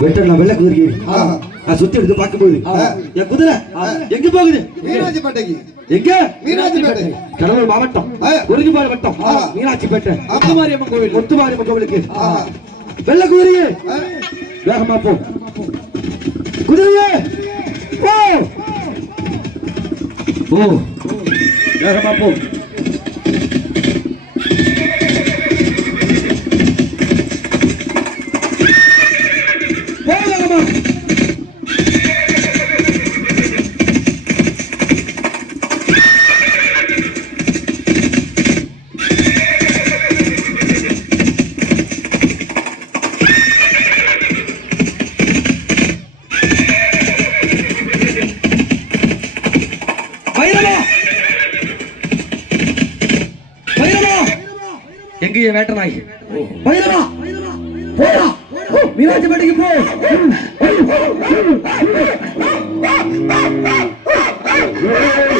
வெட்டர் நான் வெள்ளக்கு இருக்கேன் நான் சுத்தி எடுத்து பார்க்க போகுது என் குதிரை எங்க போகுது? மீனாட்சி மீனாட்சிப்பேட்டைக்கு. எங்க? மீனாட்சிப்பேட்டை. கடலூர் மாவட்டம் குறிஞ்சிபாடு வட்டம் மீனாட்சிப்பேட்டை முத்துமாரியம்மன் கோவில் முத்துமாரியம்மன் கோவிலுக்கு. வெள்ள குதிரையே! வேகமா போ. குதிரையே! போ. போ. வேகமா போ. பெரிய வேட்ட நாய் பயிரா போடா மீனாட்சி பேட்டைக்கு போ Oh,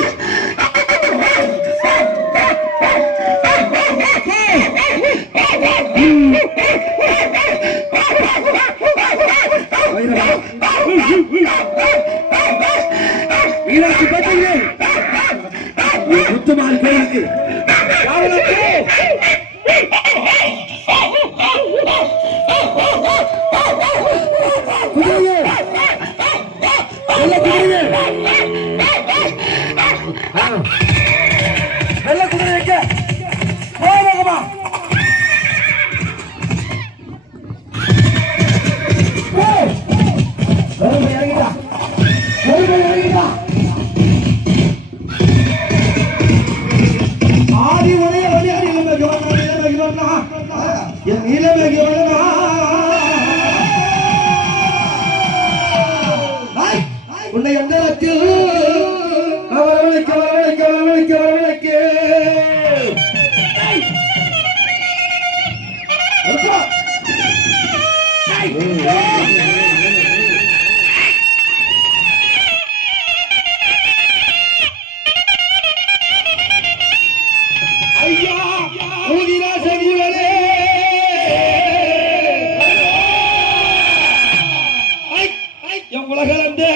உலகளந்தே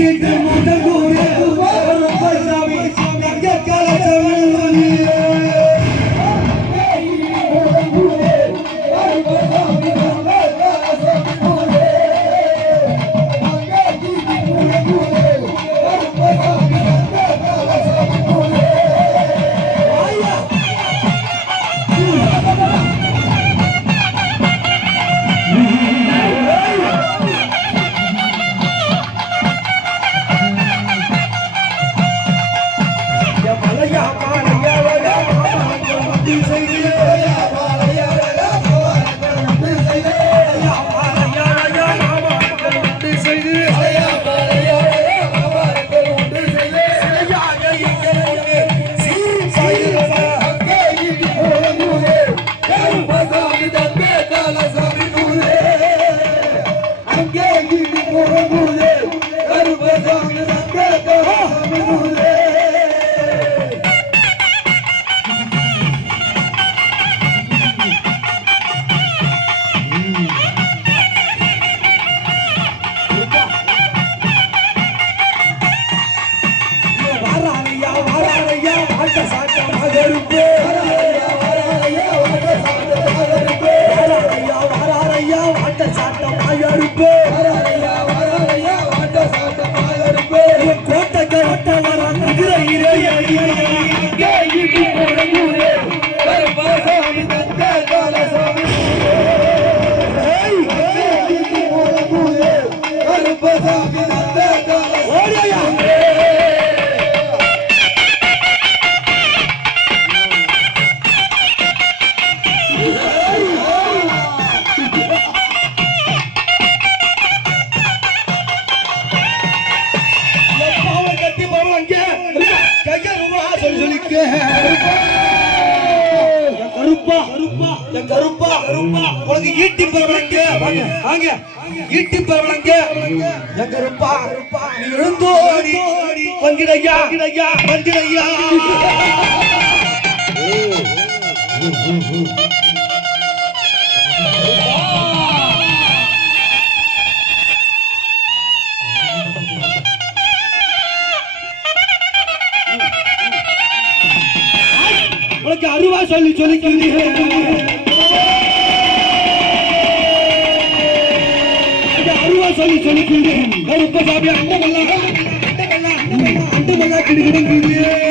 can't ಬಂದಿರಯ್ಯ ಬಂದಿರಯ್ಯ உனக்கு அருவா சொல்லி சொல்லி சொல்லி அருவா சொல்லி சொல்லி சொல்லி உப்ப சாப்பிய அண்டமல்லாம் அண்டவெல்லாம் கிடைக்கிறேன்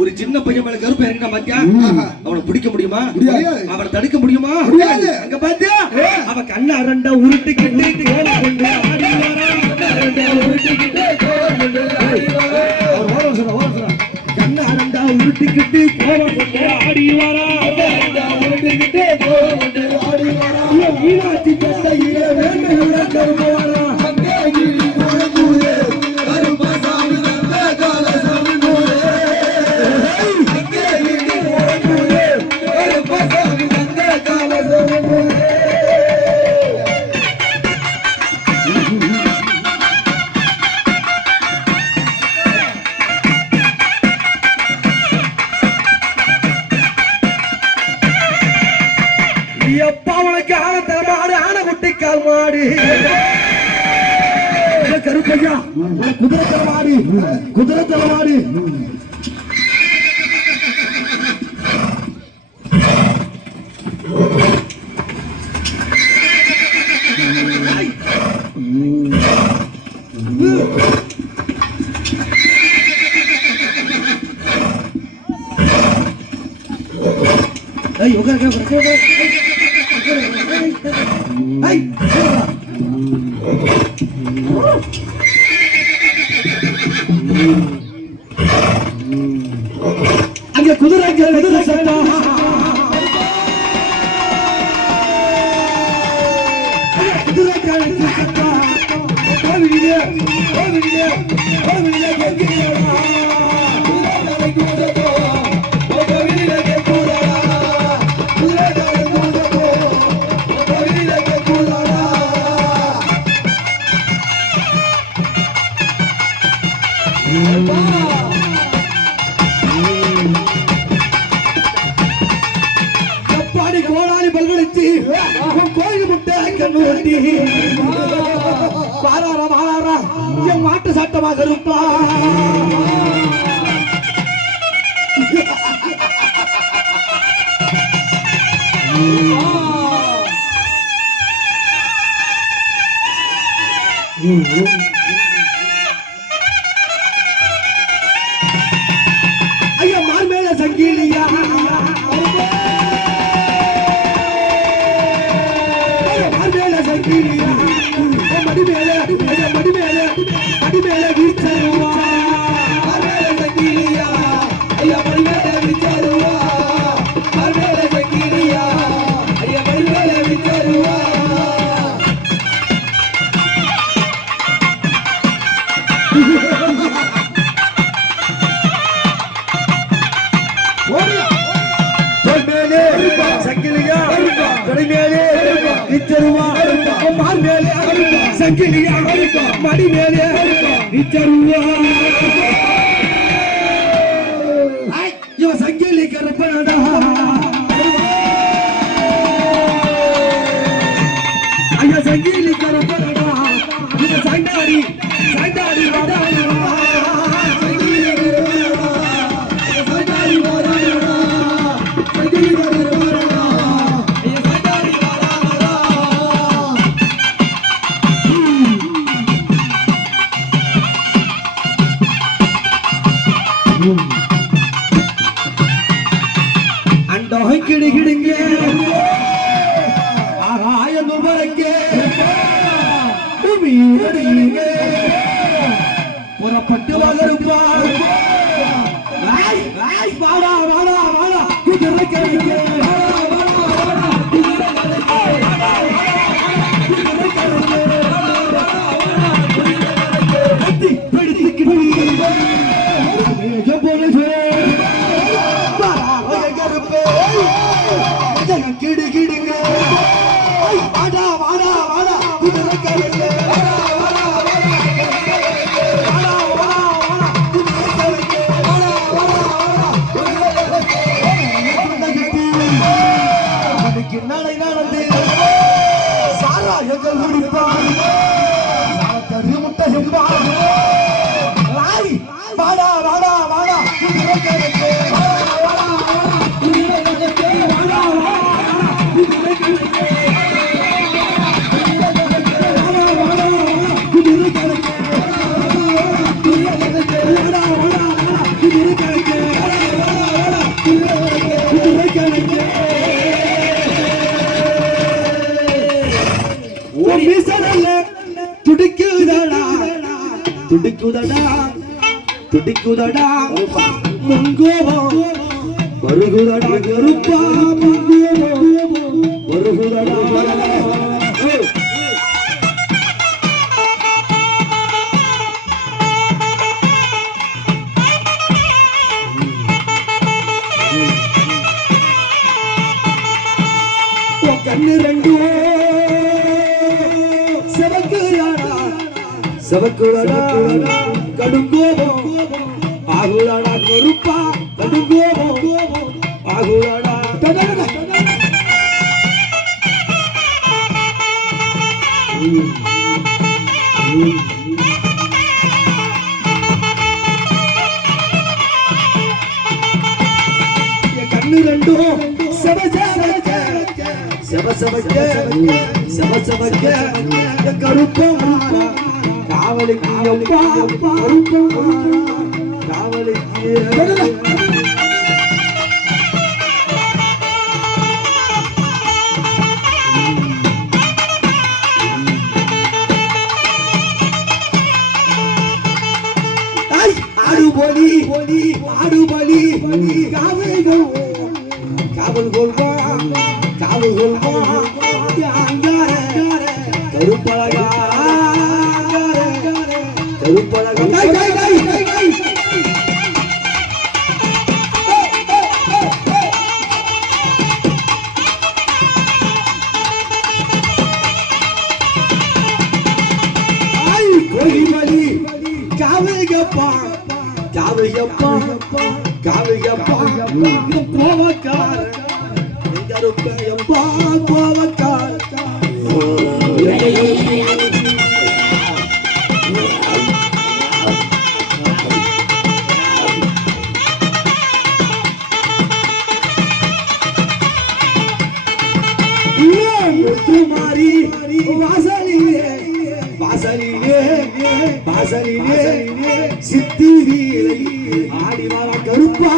ஒரு சின்ன பையன் மேல கருப்பு இறங்கின பாத்தியா? அவனை பிடிக்க முடியுமா? அவனை தடுக்க முடியுமா? அங்க பாத்தியா? அவன் கண்ண அரண்ட உருட்டு கட்டிட்டு கண்ண அரண்டா உருட்டுக்கிட்டு கோபம் கொண்டு ஆடி வாரா உருட்டுக்கிட்டு கோபம் கொண்டு ஆடி வாரா மீனாட்சி கட்டையில வேண்டுகிற கருப்போ はい、おからからからからはい、はい、はい、கடிமேலே நிச்சருவா மேலே சங்கிலியா மடி மேலே நிச்சருவா இவன் சங்கிலி கருப்பனடா ஐயா சங்கிலி அண்டோய் கிடுகிடுங்க ஆகாய பூமியடிங்க புறப்பட்டு வளருப்பா வாடா வாடா வாடா குதிரை கழுங்க துடிக்குதடா துடிக்குதடா முங்கோபம் வருகுதடா கருப்பா முங்கோபம் வருகுதடா சிவக்குதாடா கடுங்கோபம். ஆகுதாடா கருப்பா கடுங்கோபம். ஆகுதாடா டடடட. ம். கண்ணு ரெண்டும் செவ செவக்க செவ செவக்க செவ செவக்க காவலுக்கு கருப்பமாரா காவலுக்கு ஆடுபொலி ஆடுபலி காவல்கள் காவல் கொள்வா. காவல் கொள்வா கருப்பழகா காவல்கப்பா காவல்கப்பா காவல்கப்பா கோவக்கார. எங்கருப்பா கோவக்கார. வீலை ஆடி வர கருப்பா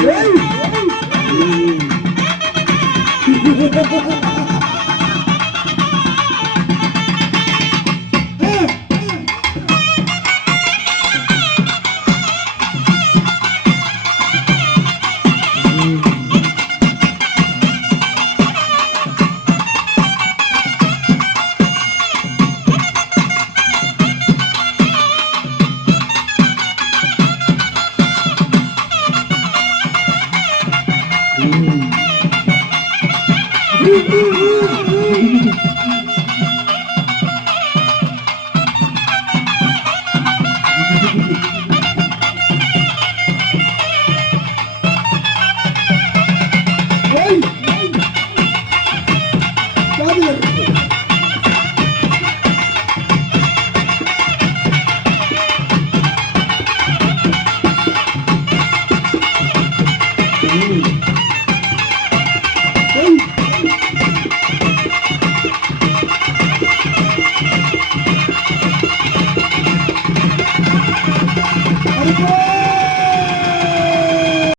Yeah.